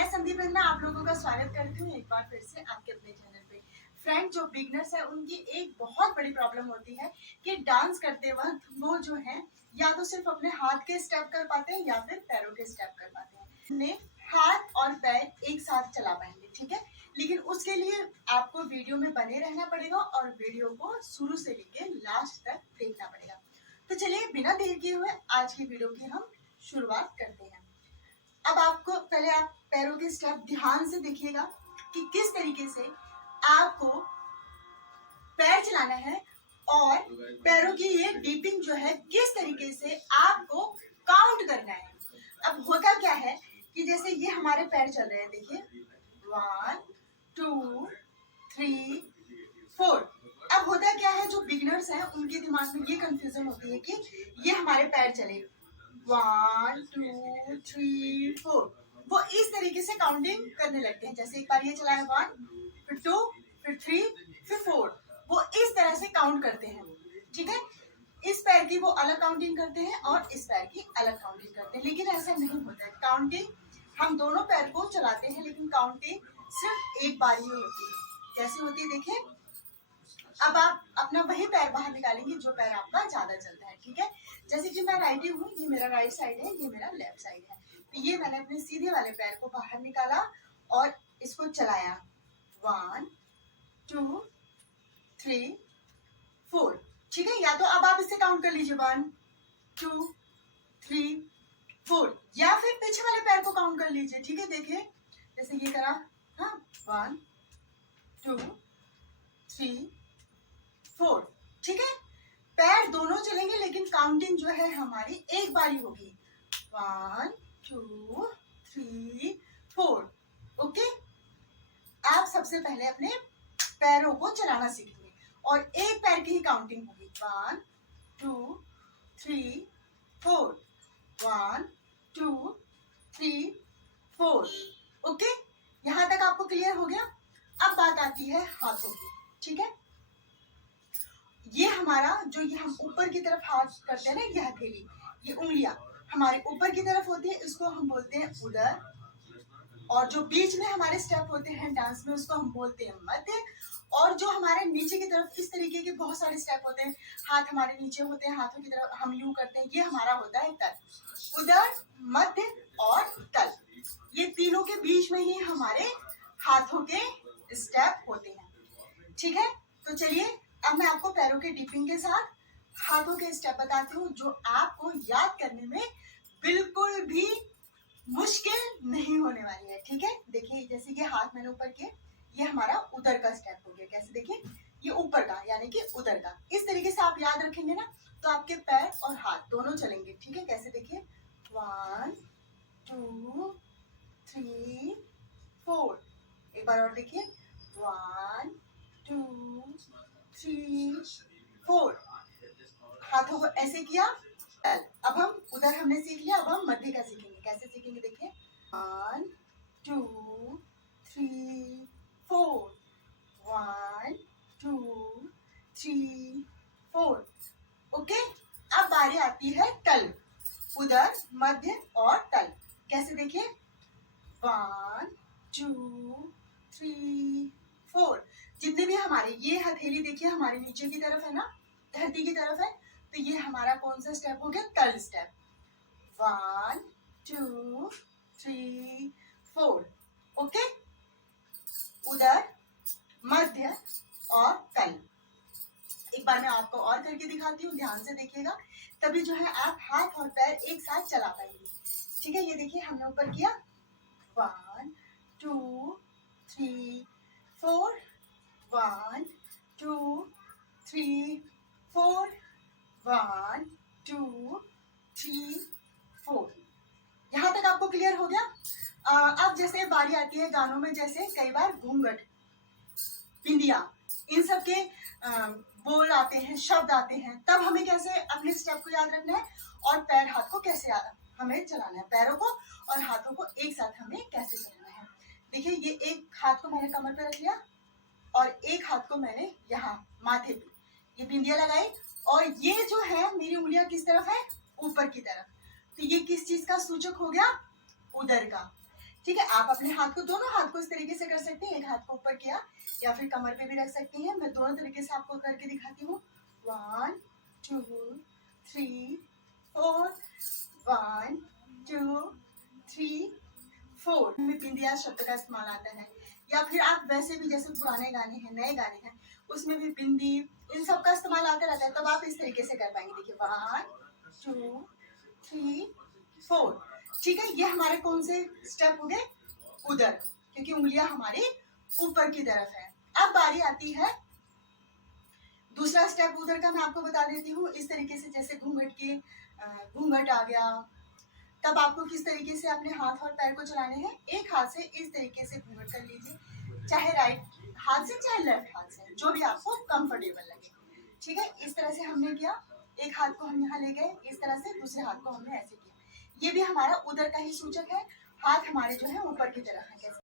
मैं संदीप रंजना आप लोगों का स्वागत करती हूँ एक बार फिर से आपके अपने चैनल पे। फ्रेंड, जो बिगनर्स है उनकी एक बहुत बड़ी प्रॉब्लम होती है कि डांस करते वक्त वो जो है या तो सिर्फ अपने हाथ के स्टेप कर पाते हैं या फिर पैरों के स्टेप कर पाते हैं। ने हाथ और पैर एक साथ चला पाएंगे, ठीक है, लेकिन उसके लिए आपको वीडियो में बने रहना पड़ेगा और वीडियो को शुरू से लेके लास्ट तक देखना पड़ेगा। तो चलिए बिना देर किए हुए आज की वीडियो की हम शुरुआत करते हैं। अब आपको पहले आप पैरों के स्टेप ध्यान से देखिएगा कि किस तरीके से आपको पैर चलाना है और पैरों की ये डीपिंग जो है किस तरीके से आपको काउंट करना है। अब होता क्या है कि जैसे ये हमारे पैर चल रहे हैं, देखिए 1 2 3 4। अब होता क्या है, जो बिगिनर्स हैं उनके दिमाग में ये कंफ्यूजन होती है कि ये हमारे पैर चले 1 2 3 4, वो इस तरीके से काउंटिंग करने लगते हैं। जैसे एक बार ये चला है 1 फिर 2 फिर 3 फिर 4, वो इस तरह से काउंट करते हैं, ठीक है। इस पैर की वो अलग काउंटिंग करते हैं और इस पैर की अलग काउंटिंग करते हैं, लेकिन ऐसा नहीं होता है। काउंटिंग हम दोनों पैर को चलाते हैं, लेकिन काउंटिंग सिर्फ एक बार ही होती है। कैसे होती है देखिए। अब आप अपना वही पैर बाहर निकालेंगे जो पैर आपका ज्यादा चलता है, ठीक है। जैसे कि मैं राइटी हूँ, ये मेरा राइट साइड है, ये मेरा लेफ्ट साइड है, तो ये मैंने अपने सीधे वाले पैर को बाहर निकाला और इसको चलाया 1 2 3 4, ठीक है। या तो अब आप इसे काउंट कर लीजिए 1 2 3 4, या फिर पीछे वाले पैर को काउंट कर लीजिए, ठीक है। देखिए जैसे ये करा, हाँ 1 2 3 4, ठीक है। पैर दोनों चलेंगे लेकिन काउंटिंग जो है हमारी एक बारी होगी 1 2 3 4, ओके। आप सबसे पहले अपने पैरों को चलाना सीखेंगे और एक पैर की ही काउंटिंग होगी 1 2 3 4 1 2 3 4, ओके। यहां तक आपको क्लियर हो गया। अब बात आती है हाथों की, ठीक है। ये हमारा जो ये हम ऊपर की तरफ हाथ करते हैं ना, ये हथेली, ये उंगलियां हमारे ऊपर की तरफ होती है, इसको हम बोलते हैं उदर। और जो बीच में हमारे स्टेप होते हैं डांस में उसको हम बोलते हैं मध्य। और जो हमारे नीचे की तरफ इस तरीके के बहुत सारे स्टेप होते हैं, हाथ हमारे नीचे होते हैं, हाथों की तरफ हम यूं करते हैं, ये हमारा होता है तल। उदर, मध्य और तल, ये तीनों के बीच में ही हमारे हाथों के स्टेप होते हैं, ठीक है। तो चलिए अब मैं आपको पैरों के डिपिंग के साथ हाथों के स्टेप बताती हूँ जो आपको याद करने में बिल्कुल भी मुश्किल नहीं होने वाली है, ठीक है। देखिए जैसे ये हाथ मैंने ऊपर किए, ये हमारा उदर का स्टेप हो गया। कैसे देखिए, ये ऊपर का यानी कि उदर का। इस तरीके से आप याद रखेंगे ना तो आपके पैर और हाथ दोनों चलेंगे, ठीक है। कैसे देखिए 1 2 3 4, एक बार और देखिए 1 2 3 4, हाथों को ऐसे किया। अब हम उधर हमने सीख लिया, अब हम मध्य का सीखेंगे। कैसे सीखेंगे देखिए 1 2 3 4 1 2 3 4, ओके। अब बारी आती है तल, उधर मध्य और तल। कैसे देखिए 1 2 3 4, जितने भी हमारे ये हथेली देखिए हमारे नीचे की तरफ है ना, धरती की तरफ है, तो ये हमारा कौन सा स्टेप हो गया, तल स्टेप 1 2 3 4, ओके। उधर, मध्य और तल। एक बार मैं आपको और करके दिखाती हूँ, ध्यान से देखिएगा, तभी जो है आप हाथ और पैर एक साथ चला पाएंगे, ठीक है। ये देखिए हमने ऊपर किया 1 2 3 4 1 2 3 4 1 2 3 4, यहाँ तक आपको क्लियर हो गया। अब जैसे बारी आती है गानों में, जैसे कई बार घूंघट, बिंदिया, इन सब के बोल आते हैं, शब्द आते हैं, तब हमें कैसे अपने स्टेप को याद रखना है और पैर हाथ को कैसे हमें चलाना है, पैरों को और हाथों को एक साथ हमें कैसे चलाना है। देखिए ये एक हाथ को मैंने कमर पे रख लिया और एक हाथ को मैंने यहाँ माथे पे ये बिंदिया लगाई, और ये जो है मेरी उंगलियां किस तरफ है, ऊपर की तरफ, तो ये किस चीज का सूचक हो गया, उदर का। ठीक है, आप अपने हाथ को, दोनों हाथ को इस तरीके से कर सकते हैं। एक हाथ को ऊपर किया या फिर कमर पे भी रख सकती हैं। मैं दोनों तरीके से आपको करके दिखाती हूँ। 1 2 3 4, 1 2 3 4 में बिंदिया शब्द का इस्तेमाल आता है। या फिर आप वैसे भी जैसे पुराने गाने हैं, नए गाने हैं, उसमें भी बिंदी, इन सब का इस्तेमाल आता रहता है। तब आप इस तरीके से कर पाएंगे। देखिए 1 2 3 4। ठीक है, ये हमारे कौन से स्टेप हो गए? उधर, क्योंकि उंगलियां हमारी ऊपर की तरफ है। अब बारी आती है दूसरा स्टेप उधर का, मैं आपको बता देती हूँ। इस तरीके से जैसे घूंघट आ गया, तब आपको किस तरीके से अपने हाथ और पैर को चलाने हैं। एक हाथ से इस तरीके से घूंघट कर लीजिए, चाहे राइट हाथ से चाहे लेफ्ट हाथ से, जो भी आपको कंफर्टेबल लगे। ठीक है, इस तरह से हमने किया। एक हाथ को हम यहाँ ले गए, इस तरह से दूसरे हाथ को हमने ऐसे किया। ये भी हमारा उधर का ही सूचक है। हाथ हमारे जो है ऊपर की तरफ है। कैसे